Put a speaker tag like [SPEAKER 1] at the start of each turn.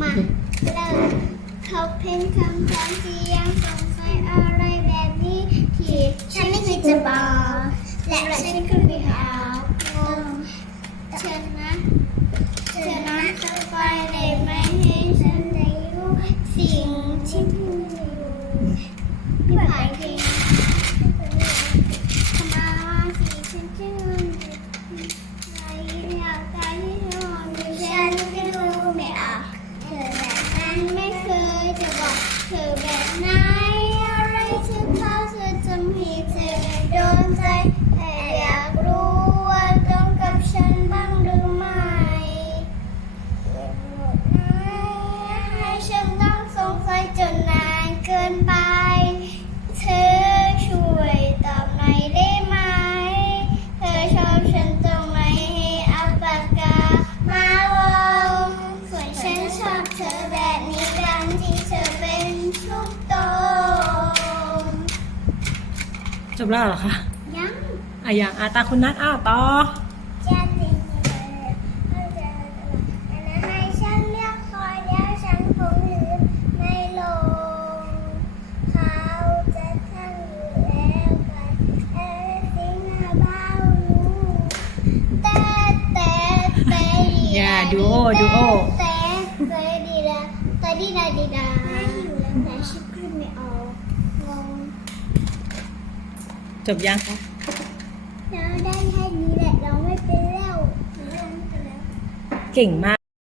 [SPEAKER 1] มาเริ่มเขาเพ่นคำถามที่ยังสงสัยอะไรแบบนี้ที่ฉันไม่เคยจะบอกและฉันก็ไม่เอางงเชิญนะเชิญนะสบายได้ไหมให้ฉันได้รู้สิ่งที่พูดอยู่พี่ผายเพล เธอเป็นทุกตน
[SPEAKER 2] จบแล้วเหรอคะ
[SPEAKER 1] ยัง
[SPEAKER 2] อะอย่างอาตาคุณนัทอ้าวต่อ
[SPEAKER 1] จะติดเลยเขาจะอันนั้นให้ฉันเลือกคอยแล้วฉันคงลืมไม่ลง เขาจะทั้งอยู่แล้วกันเออสิ่งเบาอยู่แต่แต่แต่
[SPEAKER 2] อย่าดูโอดูโอ
[SPEAKER 1] แต่แต่ ดีละแต่ดีละดีละแต่ฉันขึ้ไม่ออกงง
[SPEAKER 2] จบยังคะ
[SPEAKER 1] เราได้แค่นี้แหละเราไม่เป็นเราไม่เป็นแล้ว
[SPEAKER 2] เก่งมาก